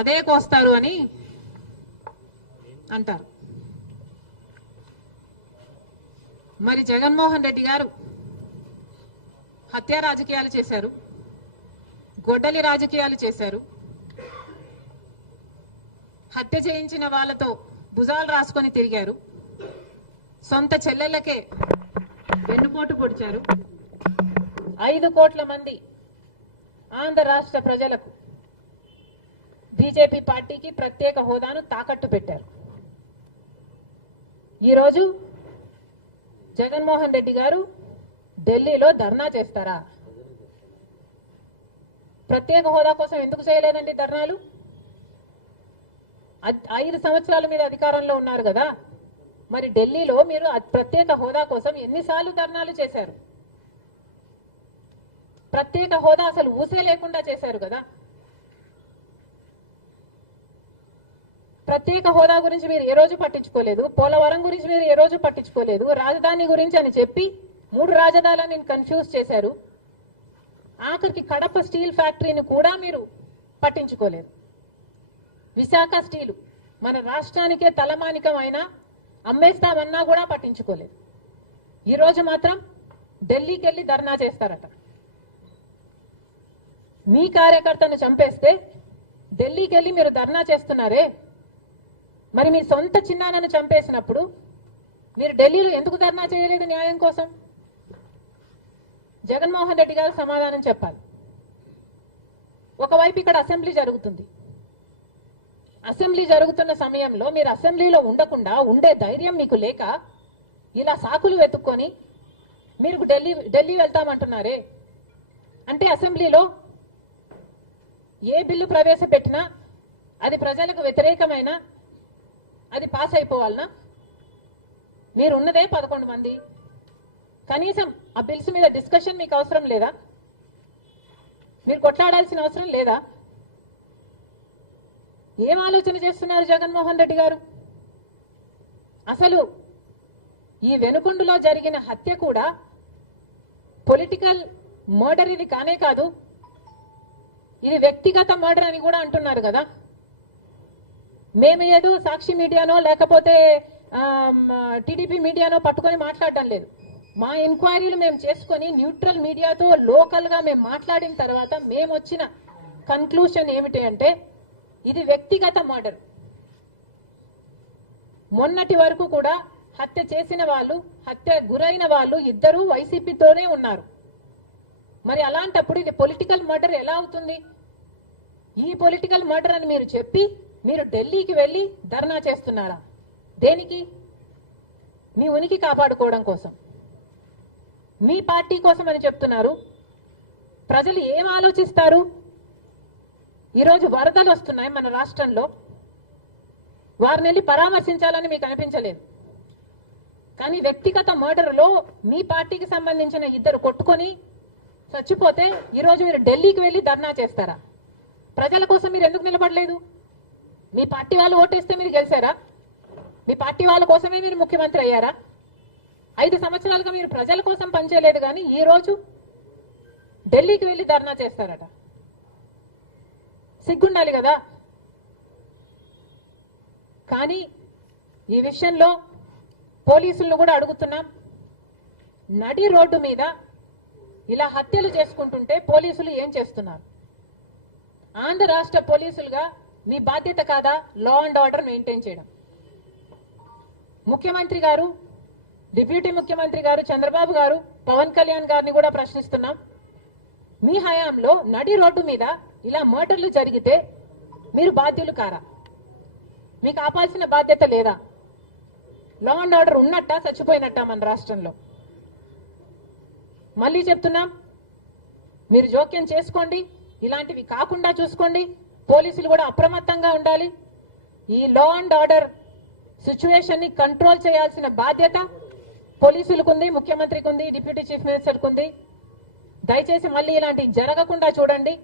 అదే కోస్తారు అని అంటారు. మరి జగన్మోహన్ రెడ్డి గారు హత్య రాజకీయాలు చేశారు, గొడ్డలి రాజకీయాలు చేశారు, హత్య చేయించిన వాళ్ళతో భుజాలు రాసుకొని తిరిగారు, సొంత చెల్లెళ్ళకే వెన్నుపోటు పొడిచారు, 5 కోట్ల మంది ఆంధ్ర రాష్ట్ర ప్రజలకు బీజేపీ పార్టీకి ప్రత్యేక హోదాను తాకట్టు పెట్టారు. ఈరోజు జగన్మోహన్ రెడ్డి గారు ఢిల్లీలో ధర్నా చేస్తారా? ప్రత్యేక హోదా కోసం ఎందుకు చేయలేదండి ధర్నాలు? 5 సంవత్సరాల మీద అధికారంలో ఉన్నారు కదా, మరి ఢిల్లీలో మీరు ప్రత్యేక హోదా కోసం ఎన్నిసార్లు ధర్నాలు చేశారు? ప్రత్యేక హోదా అసలు ఊసే లేకుండా చేశారు కదా. ప్రత్యేక హోదా గురించి మీరు ఏ రోజు పట్టించుకోలేదు, పోలవరం గురించి మీరు ఏ రోజు పట్టించుకోలేదు, రాజధాని గురించి అని చెప్పి 3 రాజధానులను కన్ఫ్యూజ్ చేశారు. ఆఖరికి కడప స్టీల్ ఫ్యాక్టరీని కూడా మీరు పట్టించుకోలేదు. విశాఖ స్టీలు మన రాష్ట్రానికే తలమానికమైనా అమ్మేస్తామన్నా కూడా పట్టించుకోలేదు. ఈరోజు మాత్రం ఢిల్లీకి వెళ్ళి ధర్నా చేస్తారట. మీ కార్యకర్తను చంపేస్తే ఢిల్లీకి వెళ్ళి మీరు ధర్నా చేస్తున్నారే, మరి మీ సొంత చిన్నాన్నను చంపేసినప్పుడు మీరు ఢిల్లీలో ఎందుకు ధర్నా చేయలేదు న్యాయం కోసం? జగన్మోహన్ రెడ్డి గారు సమాధానం చెప్పాలి. ఒకవైపు ఇక్కడ అసెంబ్లీ జరుగుతుంది. అసెంబ్లీ జరుగుతున్న సమయంలో మీరు అసెంబ్లీలో ఉండకుండా ఉండే ధైర్యం మీకు లేక ఇలా సాకులు వెతుక్కొని మీరు ఢిల్లీ వెళ్తామంటున్నారే, అంటే అసెంబ్లీలో ఏ బిల్లు ప్రవేశపెట్టినా అది ప్రజలకు వ్యతిరేకమైన అది పాస్ అయిపోవాలనా? మీరు ఉన్నదే 11 మంది, కనీసం ఆ బిల్స్ మీద డిస్కషన్ మీకు అవసరం లేదా? మీరు కొట్లాడాల్సిన అవసరం లేదా? ఏం ఆలోచన చేస్తున్నారు జగన్మోహన్ రెడ్డి గారు? అసలు ఈ వెనుకొండలో జరిగిన హత్య కూడా పొలిటికల్ మర్డర్ ఇది కానే కాదు, ఇది వ్యక్తిగత మర్డర్ అని కూడా అంటున్నారు కదా. మేము ఏదో సాక్షి మీడియానో లేకపోతే టీడీపీ మీడియానో పట్టుకొని మాట్లాడటం లేదు. మా ఎంక్వైరీలు మేము చేసుకొని న్యూట్రల్ మీడియాతో లోకల్ గా మేము మాట్లాడిన తర్వాత మేము వచ్చిన కన్క్లూషన్ ఏమిటి అంటే ఇది వ్యక్తిగత మర్డర్. మొన్నటి వరకు కూడా హత్య చేసిన వాళ్ళు, హత్య గురైన వాళ్ళు ఇద్దరు వైసీపీతోనే ఉన్నారు. మరి అలాంటప్పుడు ఇది పొలిటికల్ మర్డర్ ఎలా అవుతుంది? ఈ పొలిటికల్ మర్డర్ అని మీరు చెప్పి మీరు ఢిల్లీకి వెళ్ళి ధర్నా చేస్తున్నారా? దేనికి? మీ ఉనికి కాపాడుకోవడం కోసం, మీ పార్టీ కోసం అని చెప్తున్నారు. ప్రజలు ఏం ఆలోచిస్తారు? ఈరోజు వరదలు వస్తున్నాయి మన రాష్ట్రంలో, వారిని వెళ్ళి పరామర్శించాలని మీకు అనిపించలేదు. కానీ వ్యక్తిగత మర్డర్లో మీ పార్టీకి సంబంధించిన 2 కొట్టుకొని చచ్చిపోతే ఈరోజు మీరు ఢిల్లీకి వెళ్ళి ధర్నా చేస్తారా? ప్రజల కోసం మీరు ఎందుకు నిలబడలేదు? మీ పార్టీ వాళ్ళు ఓటేస్తే మీరు గెలిచారా? మీ పార్టీ వాళ్ళ కోసమే మీరు ముఖ్యమంత్రి అయ్యారా? 5 సంవత్సరాలుగా మీరు ప్రజల కోసం పనిచేయలేదు, కానీ ఈ రోజు ఢిల్లీకి వెళ్ళి ధర్నా చేస్తారట. సిగ్గుండాలి కదా. కానీ ఈ విషయంలో పోలీసులను కూడా అడుగుతున్నాం. నడి రోడ్డు మీద ఇలా హత్యలు చేసుకుంటుంటే పోలీసులు ఏం చేస్తున్నారు? ఆంధ్ర రాష్ట్ర పోలీసులుగా మీ బాధ్యత కాదా లా అండ్ ఆర్డర్ మెయింటైన్ చేయడం? ముఖ్యమంత్రి గారు, డిప్యూటీ ముఖ్యమంత్రి గారు చంద్రబాబు గారు, పవన్ కళ్యాణ్ గారిని కూడా ప్రశ్నిస్తున్నాం. మీ హయాంలో నడి రోడ్డు మీద ఇలా మర్డర్లు జరిగితే మీరు బాధ్యులు కారా? మీకు ఆపాల్సిన బాధ్యత లేదా? లా అండ్ ఆర్డర్ ఉన్నట్టా చచ్చిపోయినట్టా మన రాష్ట్రంలో? మళ్ళీ చెప్తున్నాం, మీరు జోక్యం చేసుకోండి, ఇలాంటివి కాకుండా చూసుకోండి. పోలీసులు కూడా అప్రమత్తంగా ఉండాలి. ఈ లా అండ్ ఆర్డర్ సిచ్యువేషన్ ని కంట్రోల్ చేయాల్సిన బాధ్యత పోలీసులకు ఉంది, ముఖ్యమంత్రికి ఉంది, డిప్యూటీ చీఫ్ మినిస్టర్కి ఉంది. దయచేసి మళ్ళీ ఇలాంటివి జరగకుండా చూడండి.